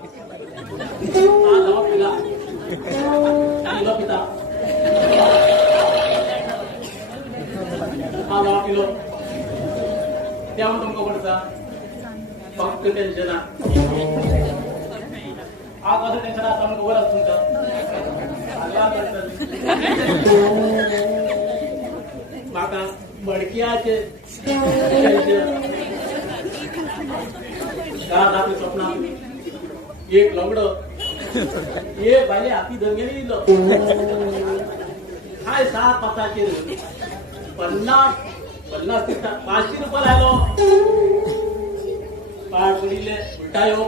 जाऊ पिला किलो पिता हा जाऊ किलो त्यामुळे तुमको पडता फक्त टेन्शन आज असं टेन्शन आता मग वर असतो माका मडक्याचे आपले स्वप्न एक लंगड ये बायले हाती दंगेली हाय 7-5चे 50 500 रुपये लागलो पाड पडिले उलटा येऊ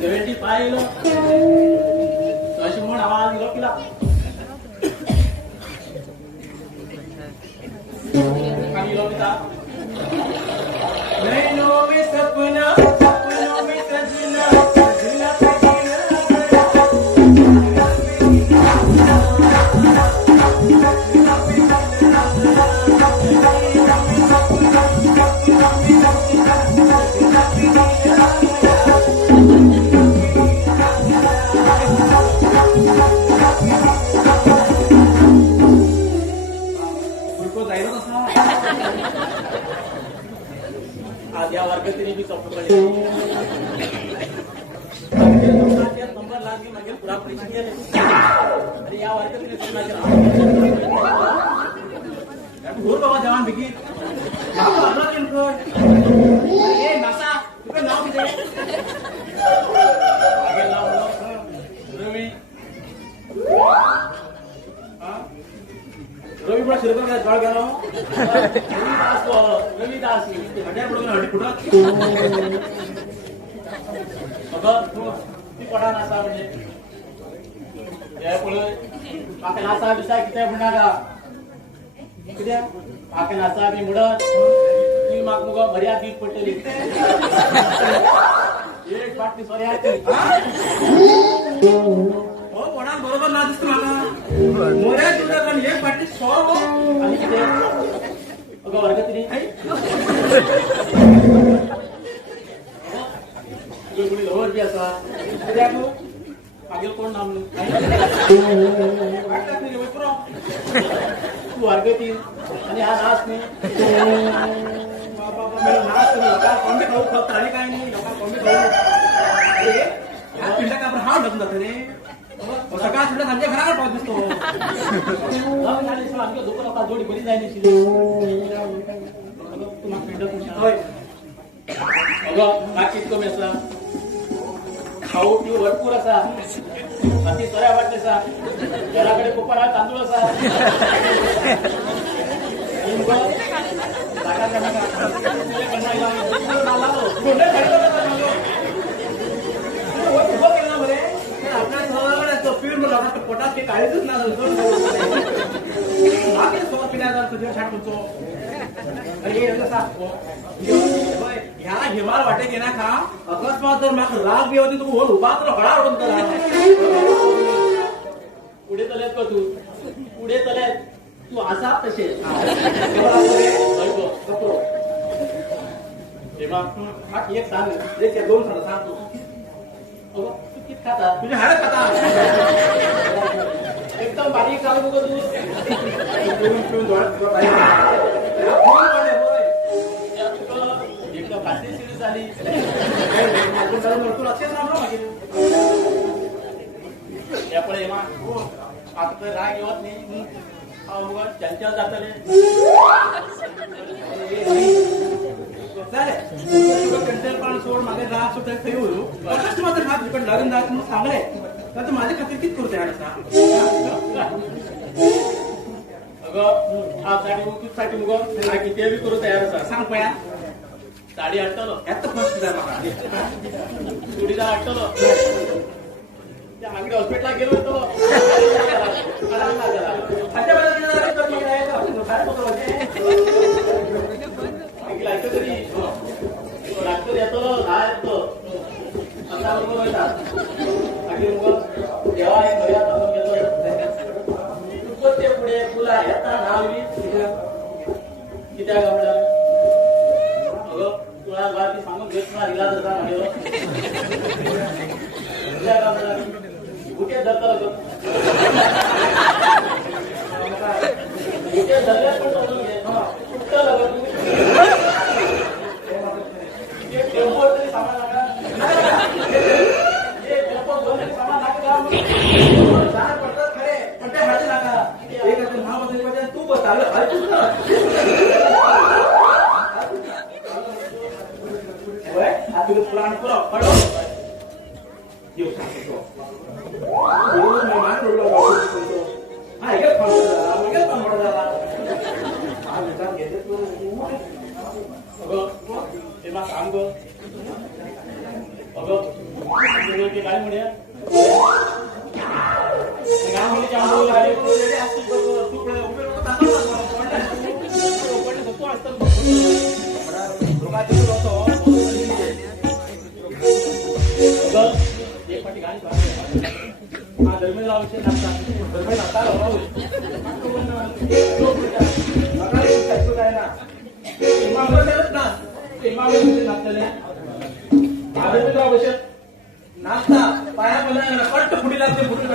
75 येलो अशी म्हणून आवाज दिलो पिला खाली लो पिता नैनो में सपना सपनों में सजना सजना आज या वर्गातील मी चौकडी नंबर लागली मागेल पुरा परीक्षा केले आणि या वर्गातील भूर बाबा जवान बिगी नासा तुझं नाव किती रवी रवी बड़ा शिरकर का झाड़ गया रविदास हड्या पडून हड्डी फुटत अगं तू ती पडा नासा म्हणजे या पुढे माका नासा दिसा किती म्हणणार का किती माका नासा मी मुडत ती माग मुग मर्याद दीत पडलेली एक पाटी सोऱ्याची हो कोणा बरोबर ना दिसतो माका मोऱ्या तुझ्या पण एक पाटी 100 आणि अगं वर्ग तरी कोणी लवर बी असा मागील कोण नाम तू वर्ग 3 आणि हा नाच नाही नाच लोका कॉम्बी खाऊ फक्त आणि काय नाही लोका कॉम्बी खाऊ या पिंडा का आपण हाव ढकलत जाते रे सकाळ सुद्धा संजय घरावर पाऊस दिसतो आमच्या दुकान लोका जोडी बरी जायची तुम्हाला पिंड होय अगं बाकी कमी असा खाऊ पिऊ भरपूर असा अति सोऱ्या वाटले असा घराकडे कोपरा तांदूळ असा पोटात ते काळीच ना सोबत पिण्याचा तुझ्या छाट म्हणतो ह्या हिमाल वाटे गेला का अकस्मात जर माग राग बी होती तू होल उभा तर हळा ओढून पुढे तल्यात का तू पुढे तल्यात तू असा तसे एक सांग दोन सांग सांगतो तू किती खाता तुझे हाड खाता एकदम बारीक चालू बघ तू पिऊन डोळ्यात एकदम काशी सिरीज झाली लक्षात यापुढे आता तर राग येत नाही त्यांच्यावर जातले सोड मागे राग सुद्धा काही होतो माझं हात पण लागून जात म्हणून सांगले तर माझ्या खातीर किती करते अगं हा साडी मुग साठी मुग किती बी करू तयार असा सांग पया साडी हटवलं यात फर्स्ट चुडीदार हटवलं त्या मागे हॉस्पिटलला गेलो होतो तरी डॉक्टर येतो हा येतो बरोबर जेव्हा घेतो ते पुढे तुला येता नावली कित्या गमला अगं तुला बाकी सांगून घेत ना इलाज होता म्हणजे कुठे धरता कुठे धरल्या पण समजून घे कुठं लागत टेम्पो तरी सामान लागा टेम्पो दोन तरी सामान लागा चार पडतात खरे पण ते हाती लागा एक आता महामंत्री तू बसलं तुला पुराण पुरा पडो येऊ सांगतो मेहमान रोडला हा एक पण पडला हा विचार घेते तू अगं ते मा काम कर अगं ते काय म्हणे गाव म्हणजे जांभूळ गाडी रेडी असतो तू पुढे उभे लोक पडले सत्तो असतात रोगाचे होतो एक पाठी गाडी हा धर्मेला विषय नसतात धर्मे नाता आहे ना इमामत ना इमामत नाचलेल्या धर्मेला आवश्यक नाचता पाया मला कट्ट फुडी लागते फुडी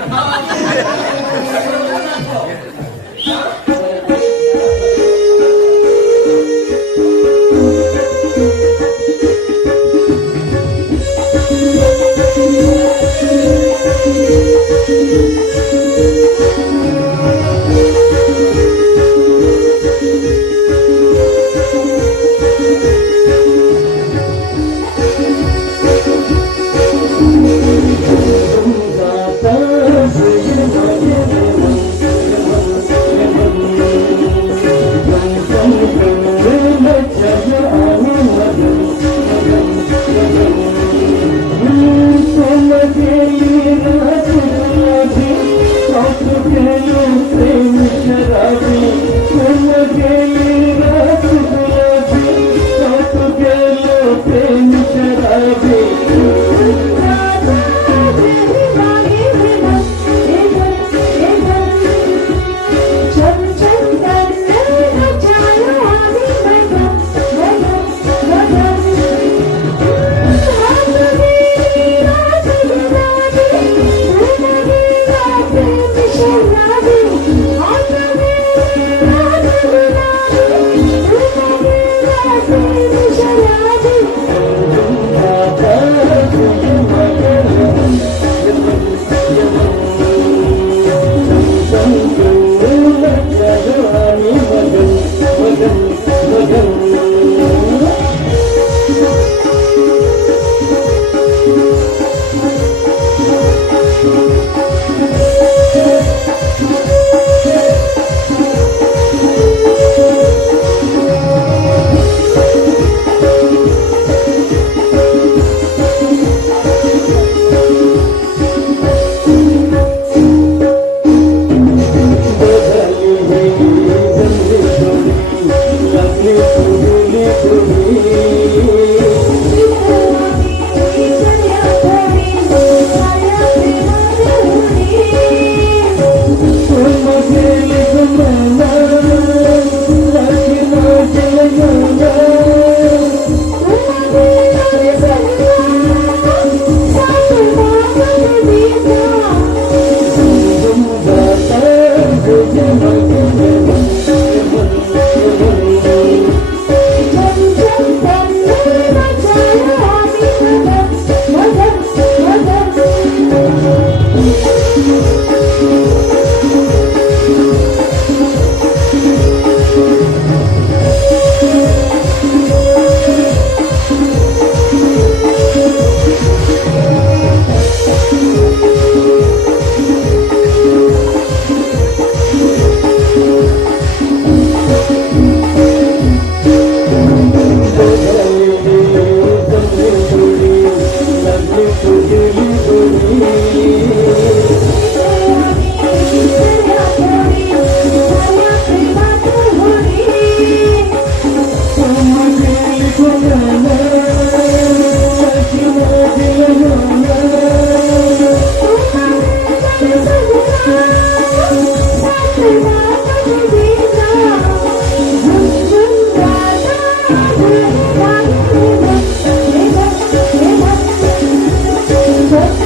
sir.